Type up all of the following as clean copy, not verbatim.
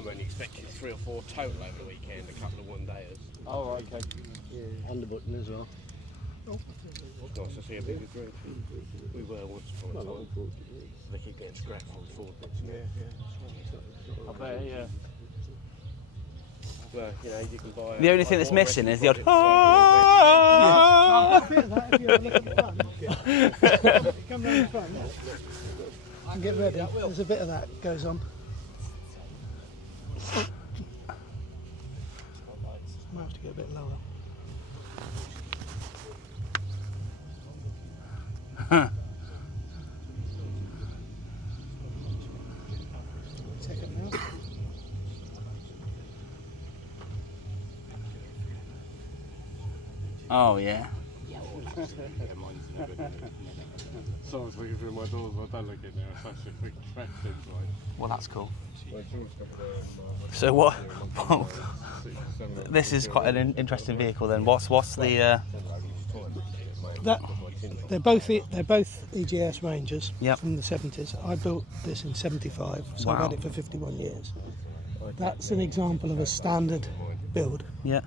I'm only expecting 3 or 4 total over the weekend, a couple of one-dayers. Oh, right, okay. Yeah, underbutton as well. It's nice to see a bigger group. We were once upon a time. They keep getting scrapped from forward bits. I bet, yeah. Well, you know, you can buy. The only thing that's missing is the odd. A bit of that if you have a look at the front. Come round the front and get ready. There's a bit of that goes on. Might have to get a bit lower. Take it now. Oh yeah. Someone's looking through my doors, but I don't look in there. It's such a quick track inside. Well, that's cool. So what? This is quite an interesting vehicle. Then what's the? They're both EJS Rangers Yep. from the 70s. I built this in 75, so I've Wow. had it for 51 years. That's an example of a standard build. Yeah.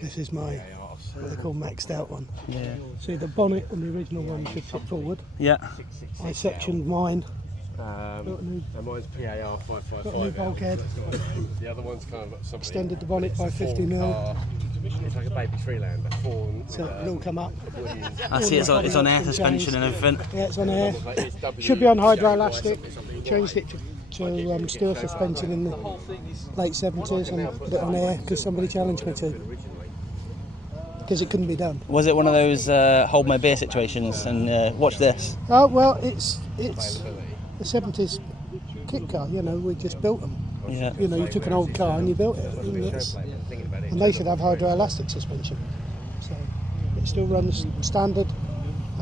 This is my, what they call maxed out one. Yeah. See, the bonnet on the original one should sit forward. Yeah. I sectioned mine. Built a new, And mine's PAR 555. got a new bulkhead. The other one's kind of like somebody. Extended the bonnet by 50 mil. It's like a baby Freelander. So it'll all come up. I see it's on air suspension and everything. Yeah, it's on air. Should be on Hydraulically. Changed it to steel suspension in the late 70s and put it on air because somebody challenged me to. Because it couldn't be done. Was it one of those hold my beer situations and watch this? Oh well, it's the 70s kit car. You know, we just built them. Yeah. You know, you took an old car and you built it, and they should have hydroelastic suspension. So it still runs standard.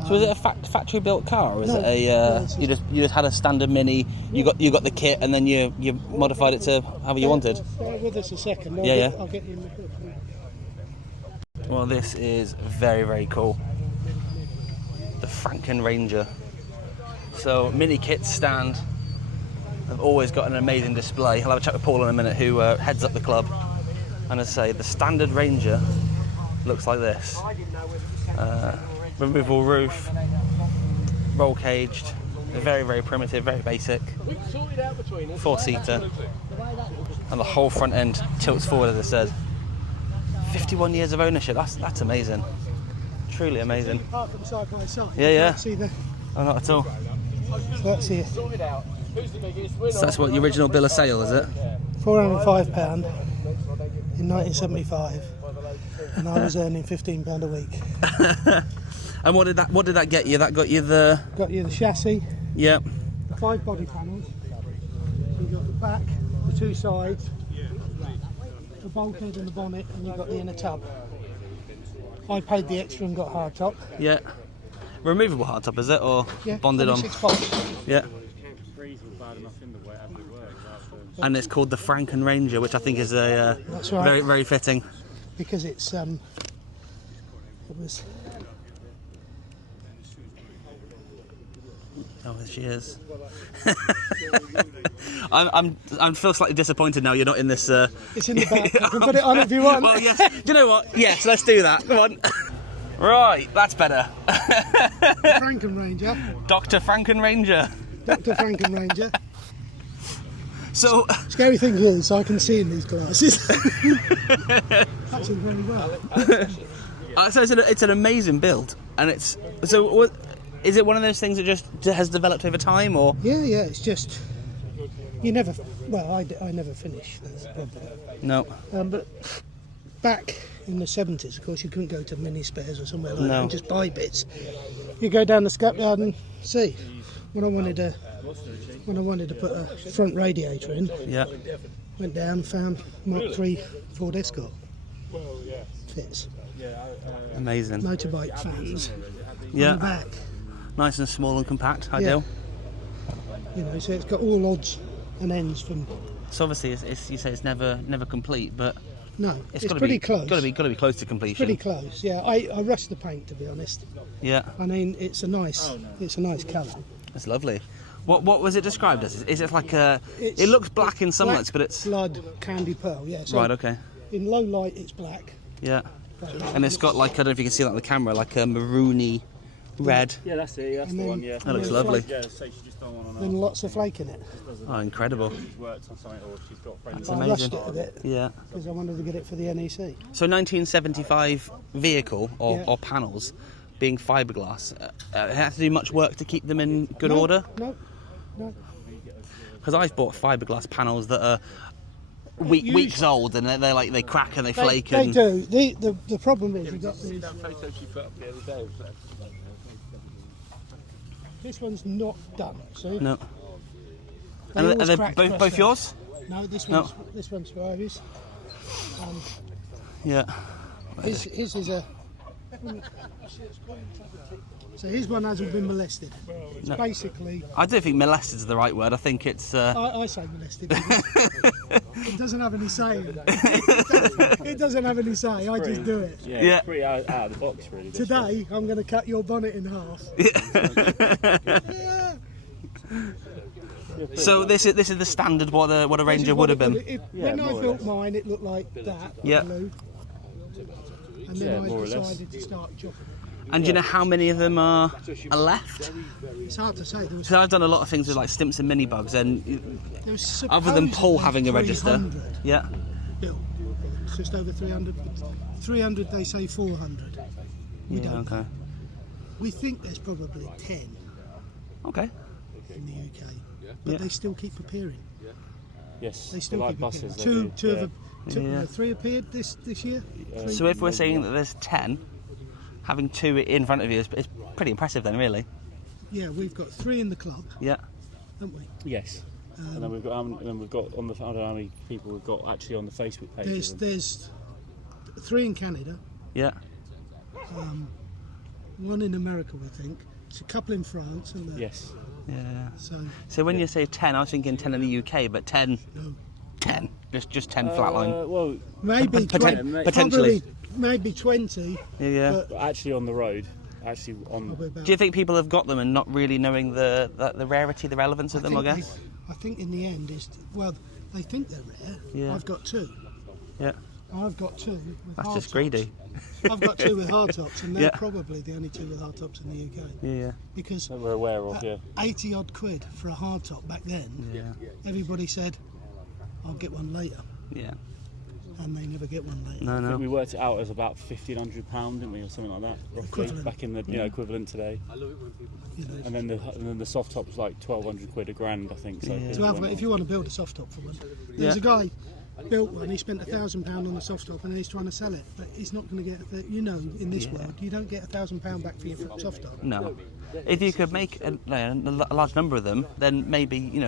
So was it a factory built car, or was No, it a you just had a standard Mini? You got the kit and then you modified it to however you wanted. Bear with us a second. I'll get you in the hood. Well, this is very, very cool. The Franken Ranger. So mini kits stand. I've always got an amazing display. I'll have a chat with Paul in a minute, who heads up the club. And as I say, the standard Ranger looks like this. Removable roof, roll caged, very, very primitive, very basic. 4-seater. And the whole front end tilts forward, as I said. 51 years of ownership, that's amazing. Truly amazing. Park them side by side. Yeah, yeah. Can't see the. Oh, not at all. So that's here. So that's what the original bill of sale, is it? £405 in 1975, and I was earning £15 a week. And what did that get you? That got you the. Got you the chassis, Yep. the 5 body panels. You got the back, the 2 sides, the bulkhead and the bonnet, and you got the inner tub. I paid the extra and got hardtop. Yeah. Removable hardtop, is it, or Yeah, bonded on? 26 pots. Yeah. And it's called the Franken Ranger, which I think is a That's right. very, very fitting. Because it's it was. Oh, there she is. I'm feel slightly disappointed now you're not in this. It's in the back. I can put it on if you want. Well, yes. Do you know what? Yes, let's do that. Come on. Right, that's better. Franken Ranger. Dr Frankenranger. Dr Frankenranger. So. Scary thing is, I can see in these glasses. Actually, very well. So it's an amazing build, and it's so. Is it one of those things that just has developed over time, or? Yeah, it's just you never. Well, I never finish. That's the problem. No. But back in the 70s, of course, you couldn't go to mini spares or somewhere like that and just buy bits. You go down the scrapyard and see. When I wanted to put a front radiator in, went down and found Mark III Ford Escort. Fits. Amazing. Motorbike fans. Yeah. On the back. Nice and small and compact. Ideal. You know, so it's got all odds and ends from. So obviously, you say it's never complete, but no, it's gotta pretty be, close. Got to be close to completion. Pretty close. Yeah, I rushed the paint, to be honest. Yeah. I mean, it's a nice colour. It's lovely. What was it described as? Is it like a? It looks black in some lights, but it's blood candy pearl. Yeah. So right. Okay. in low light, it's black. Yeah. And it's got like, I don't know if you can see that on the camera, like a maroony red. Yeah, that's it. That's And the then- one. Yeah. That looks lovely. Yeah, so she just don't want to Then lots of flake in it. Oh, incredible. She's worked on something or she's got friends. I amazing. rushed it a bit Yeah. because I wanted to get it for the NEC. So 1975 vehicle or, Yeah. or panels being fiberglass. Have to do much work to keep them in good No, order? No, no. Because I've bought fiberglass panels that are weeks old and they're like they crack and they flake. They And do. The problem is you got these. photo she put up the other day. This one's not done. See? no. They And are always they crack both first. yours? No, this No. one's for Ivy's. Yeah. His is a. So his one hasn't been molested. It's basically. I don't think molested is the right word. I think it's. I say molested. It doesn't have any say in it. It doesn't have any say. I just do it. Yeah, Yeah. It's pretty out of the box, really. this one. Today I'm going to cut your bonnet in half. Yeah. So this is the standard what a Ranger would have been. When I more or built less. mine, it looked like that. Yeah. Blue. And Yeah, then I more or less. decided to start chopping it. And do you know how many of them are left? It's hard to say. There was, So I've done a lot of things with like Stimson mini bugs, and there was other than Paul having a register, 300 yeah, built. It's just over 300. 300, they say 400. We yeah, don't know. okay, We think there's probably 10 okay, in the UK, but Yeah. they still keep appearing. Yes. They still like keep buses. appearing. they Two do, of them. Yeah. Three appeared this year. Three? So if we're saying that there's 10, having 2 in front of you is pretty impressive then, really. Yeah, we've got 3 in the club, Yeah, haven't we? Yes. And then we've got on the, I don't know how many people we've got actually on the Facebook page. There's 3 in Canada, yeah, 1 in America, we think. It's a couple in France, and Yes. yeah. so So when you say 10, I was thinking 10 in the UK, but 10, no. 10, just 10 flatline. Well, Maybe Potentially. maybe 20. Yeah. but actually on the road, actually on. Probably about, Do you think people have got them and not really knowing the rarity, the relevance of them? I guess. I think in the end is they think they're rare. Yeah. I've got 2. Yeah, I've got 2 with that's hard just tops. greedy. I've got 2 with hard tops, and they're Yeah. probably the only 2 with hard tops in the UK. Yeah, Because That we're aware of, yeah. 80 odd quid for a hard top back then, yeah, everybody said, I'll get one later. yeah. And they never get one later. No, I think we no. worked it out as about £1,500, didn't we, or something like that, roughly, Equivalent. back in the equivalent today. You know. And then the soft top's like 1,200 quid a grand, I think. So Yeah. To have, if you want to build a soft top for one, there's Yeah. a guy built one. He spent £1,000 on the soft top, and he's trying to sell it. But he's not going to get. In this world, you don't get £1,000 back for your soft top. No. If you could make a large number of them, then maybe,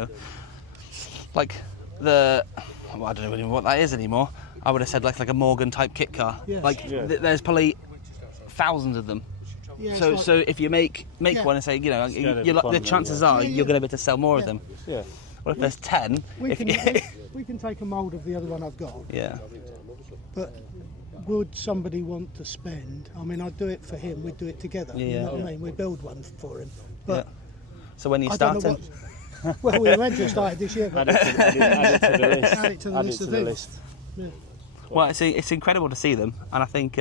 like I don't know even what that is anymore. I would have said like a Morgan type kit car. Yes. There's probably thousands of them. Yeah, it's So like- so if you make Yeah. one and say, Scale of the economy, chances yeah. are Yeah, yeah. you're going to be able to sell more of Yeah. them. Yeah. What if there's 10? we can take a mould of the other one I've got, Yeah. but would somebody want to spend? I mean, I'd do it for him. We'd do it together. You Yeah. know what I mean? We build one for him. But So when you I don't know start what. Well, we meant to have started this year, but Add it to the list. add it to the Add list it of to the things. list. Yeah. Well, it's incredible to see them, and I think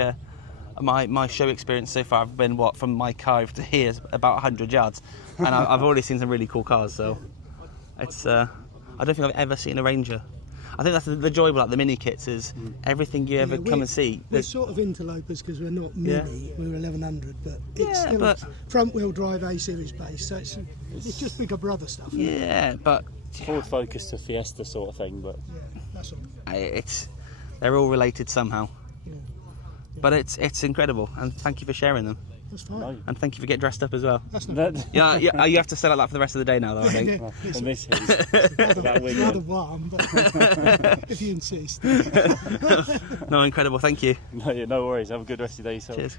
my show experience so far, I've been from my car to here is about 100 yards, and I've already seen some really cool cars. So it's I don't think I've ever seen a Ranger. I think that's the joy about the mini kits is everything you ever Yeah, come and see. We're there's- sort of interlopers because we're not mini. Yeah. We're 1100, but it's Yeah, still but- a front-wheel drive A series base. So it's just bigger brother stuff. Yeah, but Forward focus to Fiesta sort of thing, but Yeah, that's all. they're all related somehow. Yeah. But it's incredible, and thank you for sharing them, That's fine. no. and thank you for getting dressed up as well. That's not. That, Yeah, you have to set up that for the rest of the day now, though. I think. and this is that wig Rather on. warm, but if you insist. No, incredible. Thank you. No worries. Have a good rest of your day. So. Cheers.